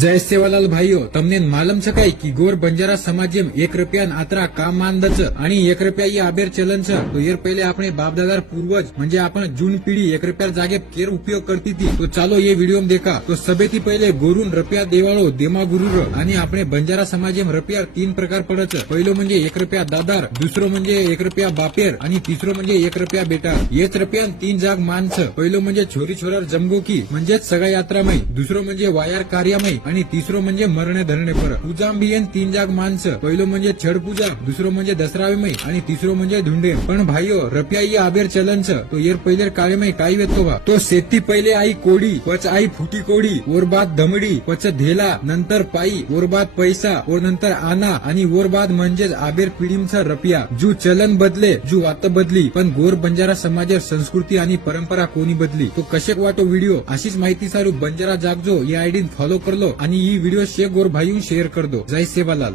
जय सेवालाल भाईओ, તમને માલમ છે કઈ કે ગોર બંજારા સમાજમ 1 રૂપિયા આતરા કામ માંદ છે आणि 1 રૂપિયા આબેર ચલન છે। તો યાર પહેલે આપણે બાપદાદાર પૂર્વજ म्हणजे आपण जून पिढी 1 રૂપિયા जागे केर उपयोग करती थी। तो ચાલો ये वीडियो में देखा। तो સબેથી પહેલે गोरून રૂપિયા દેવાળો देमा गुरुर आणि આપણે બંજારા समाजम રૂપિયા 3 प्रकार पडत છે। पहिलो म्हणजे 1 રૂપિયા दादार, दुसरो म्हणजे 1 રૂપિયા बापेर आणि तिसरो म्हणजे 1 રૂપિયા बेटा। येच રૂપિયા 3 जाग मान છે। पहिलो म्हणजे छोरी छोरार जमगोकी म्हणजे सगळ्या यात्रामय, दुसरो म्हणजे वायार कार्यामय आणि तिसरो म्हणजे मरणे धरणे पर। पूजाम बी 3 जाग मान છે। पहिलो म्हणजे छड पूजा, दुसरो म्हणजे दसरावेमय आणि तिसरो म्हणजे धुंडे। पण भाईओ रुपिया ये आबेर चलन છે। तो येर पहिले काळेमय काय वेतो बा। तो शेती पहिले आई कोडी, पच आई फुटी कोडी, और बाद धमडी, पच धेला, नंतर पायी, और बाद पैसा, और नंतर आना आणि और बाद म्हणजेच आबेर पिढीमचा रुपिया। जू चलन बदले, जू वात बदली, पण गोर बंजारा समाजर संस्कृती आणि परंपरा कोणी बदली। तो कशेक वाटो व्हिडिओ अशीच माहिती सारू बंजारा जागजो या आयडी फॉलो करलो आणि ही व्हिडिओ शेख गोर भाईहून शेअर कर दो। जय सेवालाल।